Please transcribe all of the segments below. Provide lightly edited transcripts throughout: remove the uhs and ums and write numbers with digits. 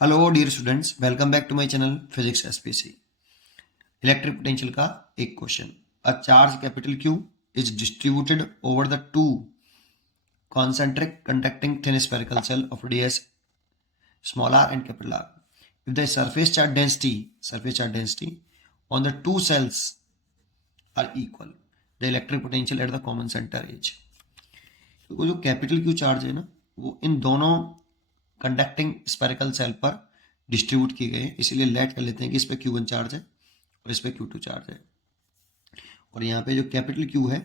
Hello dear students, welcome back to my channel physics SPC. Electric potential का एक question. A charge capital Q is distributed over the two concentric conducting thin spherical cell of radius small r and capital R. If the surface charge density on the two cells are equal, the electric potential at the common center is। तो जो capital Q charge है ना, वो इन दोनों conducting spherical cell पर distribute किए गए हैं, इसीलिए लेट कर लेते हैं कि इस पर Q1 चार्ज है और इस पर Q2 चार्ज है। और यहाँ पे जो कैपिटल Q है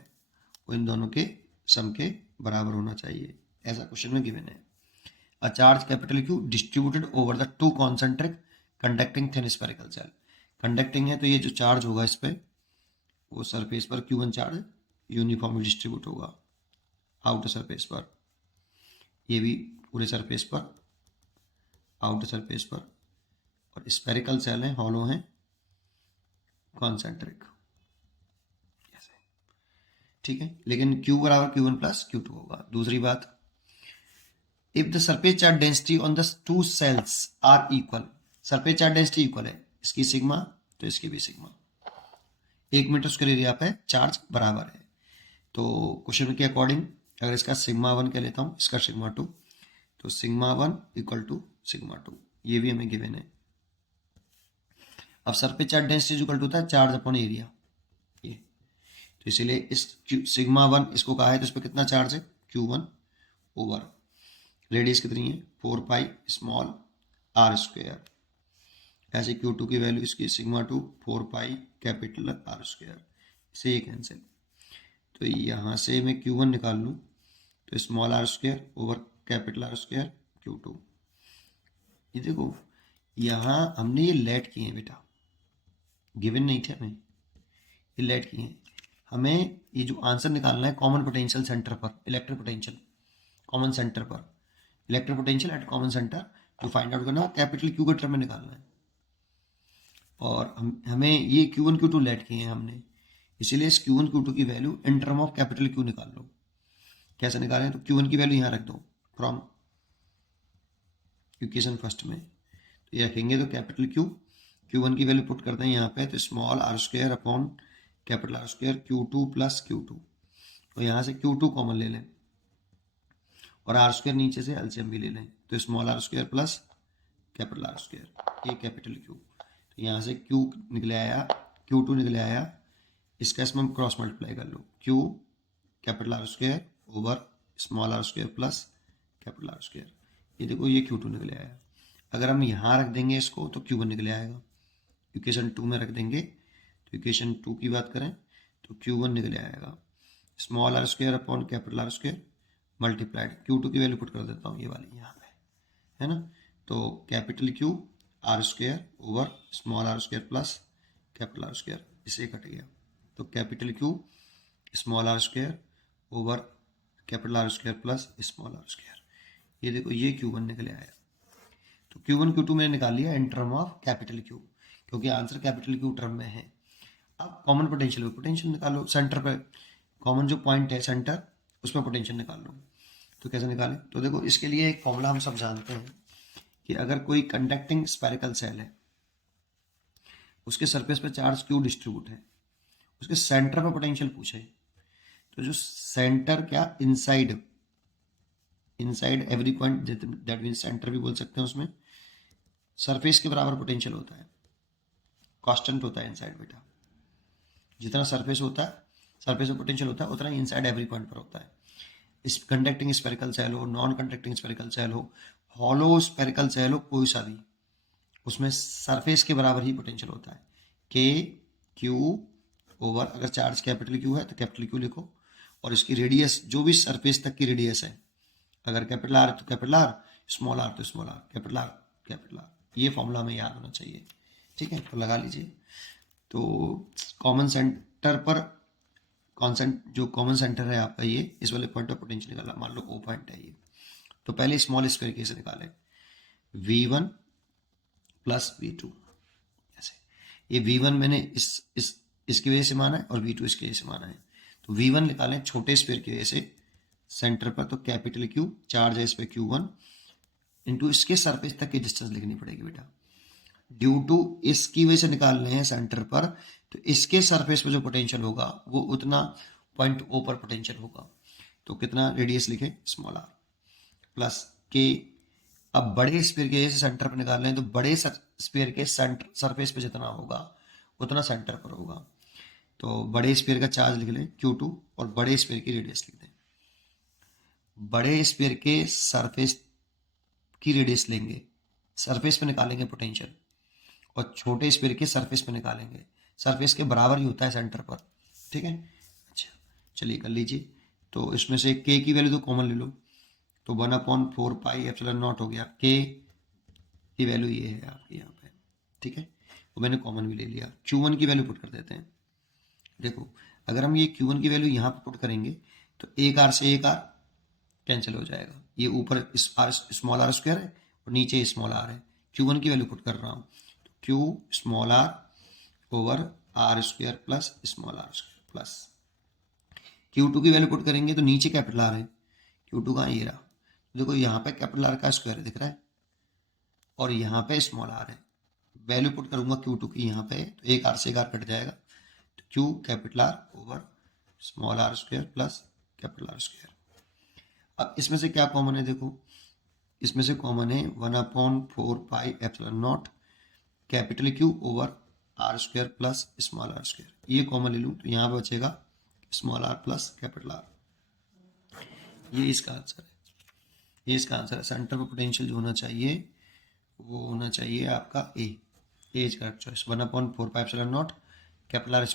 वो इन दोनों के सम के बराबर होना चाहिए, ऐसा क्वेश्चन में गिवन है। A charge capital Q distributed over the two concentric conducting thin spherical shell. Conducting है तो ये जो चार्ज होगा इस पर, वो सरफेस पर Q1 चार्ज यूनिफॉर्मली डिस्ट्रीब्यूट होगा आउटर सरफेस पर, ये भी पूरे सरफेस पर, आउटर सरफेस पर। और स्पेरिकल सेल हैं, हॉलो हैं, कॉन्सेंट्रिक, ठीक है। लेकिन Q बराबर Q1 प्लस Q2 होगा। दूसरी बात, if the surface charge density on the two shells are equal, surface charge density equal है, इसकी सिग्मा तो इसकी भी सिग्मा, 1 मीटर स्क्वायर एरिया पे चार्ज बराबर है। तो क्वेश्चन के अकॉर्डिंग अगर इसका सिग्मा 1 कह लेता हूँ, इसका सिग्मा 2, तो सिग्मा 1 इक्वल टू सिग्मा 2, ये भी हमें गिवन है। अब surface charge density equal to होता है चार्ज अपॉन एरिया, ये तो इसीलिए इस सिग्मा 1 इसको कहा है तो इस पर कितना चार्ज है Q1 ओवर रेडियस कितनी है 4 पाई स्मॉल r स्क्वायर। ऐसे Q2 की वैल्यू इसकी sigma 2 4 pi capital R square, इसे ये कैंसिल। तो यहाँ से मैं Q1 निकाल लूँ तो small r square over capital R square Q2। ये देखो यहाँ हमने ये लेट किए हैं बेटा, गिवन नहीं थे हमें, ये लेट किए हैं। हमें ये जो आंसर निकालना है कॉमन पोटेंशियल सेंटर पर, इलेक्ट्रिक पोटेंशियल कॉमन सेंटर पर, electric potential at common centre जो फाइंड आउट करना है कैपिटल क्यू के टर्म में निकालना है। और हमें ये Q1 Q2 लेट किए हैं हमने, इसीलिए इस Q1 Q2 की value in term of capital Q निकाल लो। कैसे निकालें, तो Q1 की वैल्यू यहाँ रख दो फ्रॉम इक्वेशन फर्स्ट में, तो ये रखेंगे तो कैपिटल Q1 की वैल्यू पुट करते हैं यहाँ पे, तो small r square upon capital R square Q2 plus Q2, तो यहाँ से Q2 कॉमन ले लें और R स्क्वायर नीचे से एलसीएम भी ले लें, तो small r square plus capital R square, ये कैपिटल Q। तो यहाँ से Q निकले आया, Q2 निकले आया, इसका इसमें हम क्रॉस मल्टीप्लाई कर लो, Q capital R square over small r square plus capital R square, ये देखो ये Q2 निकले आया। अगर हम यहाँ रख देंगे इसको तो Q1 निकले आएगा, इक्वेशन 2 में रख देंगे तो इक्वेशन 2 की बात करें तो Q1 निकले आएगा small r square upon capital R square multiplied Q2 की वैल्यू पुट कर देता हूँ ये वाली यहाँ पे, है ना। तो capital Q R square over small r square plus capital R square, इसे कट गया, तो capital Q small r square over capital R square plus small r square, ये देखो ये Q1 निकले आया। तो Q1 Q2 मैंने निकाल लिया in term of capital Q, क्योंकि आंसर कैपिटल Q टर्म में है। अब कॉमन पोटेंशियल निकालो, सेंटर पे कॉमन जो पॉइंट है सेंटर, उसमें पोटेंशियल निकाल लो। तो कैसे निकालें, तो देखो इसके लिए एक फॉर्मूला हम सब जानते हैं कि अगर कोई कंडक्टिंग स्पेरिकल सेल है, उसके सरफेस पे चार्ज Q डिस्ट्रीब्यूट है, उसके सेंटर पे पोटेंशियल पूछे, तो जो सेंटर क्या inside every point, that mean centre भी बोल सकते हैं, उसमें सरफेस के बराबर पोटेंशियल होता है, कांस्टेंट होता है इनसाइड बेटा। जितना सरफेस होता है, सरफेस में पोटेंशियल होता है, उतना ही इनसाइड एवरी पॉइंट पर होता है। इस कंडक्टिंग स्पेरिकल सेल हो, नॉन कंडक्टिंग स्पेरिकल सेल हो, हॉलो स्पेरिकल सेल हो, कोई सा भी, उसमें सरफेस के बराबर ही पोटेंशियल होता है। के क्यू ओवर, अगर चार्ज कैपिटल क्यू है तो कैपिटल क्यू लिखो, और इसकी रेडियस जो भी सरफेस तक की रेडियस है, अगर कैपिटल आर तो कैपिटल आर, स्मॉल आर तो small R, capital R capital R, ये फॉर्मूला हमें याद होना चाहिए, ठीक है। तो लगा लीजिए। तो कॉमन सेंटर पर जो कॉमन सेंटर है आपका, ये इस वाले पॉइंट पर पोटेंशियल निकाला, मान लो O पॉइंट है ये, तो पहले स्मॉल स्क्वायर कैसे निकालें, V1 प्लस V2, ऐसे। ये V1 मैंने इसकी वजह से माना है और V2 इसकी वजह से माना है, तो V1 निकालें छोटे स्क्वायर की वजह से सेंटर पर, तो कैपिटल Q चार्ज है इस पर Q1 इंटू इसके सरफेस तक की डिस्टेंस लिखनी पड़ेगी बेटा। ड्यू टू इसकी वजह से निकाल रहे हैं सेंटर पर, तो इसके सरफेस पे जो पोटेंशियल होगा वो उतना पॉइंट ओ पर पोटेंशियल होगा। तो कितना रेडियस लिखे, स्मॉल आर प्लस के। अब बड़े स्फीयर के जैसे सेंटर पर निकाल रहे हैं तो बड़े स्फीयर के सेंटर सरफेस पे जितना होगा उतना सेंटर पर होगा। तो बड़े स्फीयर का चार्ज लिख लें Q2 और बड़े स्फीयर की रेडियस लिख दें। बड़े स्फीयर के सरफेस की रेडियस लेंगे, सरफेस पे निकालेंगे पोटेंशियल, और छोटे स्फीयर के सरफेस पे निकालेंगे। सरफेस के बराबर ही होता है सेंटर पर, ठीक है। अच्छा चलिए कर लीजिए। तो इसमें से के की वैल्यू तो कॉमन ले लो, तो 1/4πε0 हो गया। के की वैल्यू ये है आपके यहाँ पे, ठीक है। वो मैंने कॉमन भी ले लिया। Q1 की वैल्यू पुट कर देते हैं। देखो अगर हम ये Q1 की वैल्यू यहाँ पे पुट करेंगे तो एक आर से एक आर कैंसिल हो जाएगा। ये ऊपर स्मॉल आर स्क्वायर है और नीचे स्मॉल आर है। Q1 की वैल्यू पुट कर रहा हूँ, तो Q small R over R square plus small R square plus Q2 की वैल्यू पुट करेंगे तो नीचे कैपिटल आर है। Q2 कहाँ, ये रहा। देखो यहाँ पे कैपिटल आर का स्क्वायर दिख रहा है और यहाँ पे स्मॉल आर है। वैल्यू पुट करूंगा Q2 की यहाँ पे, तो एक आर से एक आर कट जाएगा, तो Q capital R over small R square plus capital R square. अब इसमें से क्या कॉमन है, देखो इसमें से कॉमन है 1/4πε0 capital Q over R square plus small R square. ये कॉमन ले लूँ तो यहाँ पे बचेगा small R plus capital R. ये इसका आंसर है, ये इसका आंसर है। सेंटर पर पोटेंशियल जो होना चाहिए वो होना चाहिए आपका A. As correct choice. 1/4πε0 capital R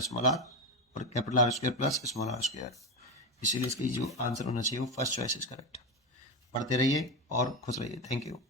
small R और capital R square plus small R square. इसीलिए इसकी जो आंसर होना चाहिए वो फर्स्ट चॉइस इज करेक्ट। पढ़ते रहिए और खुश रहिए। Thank you.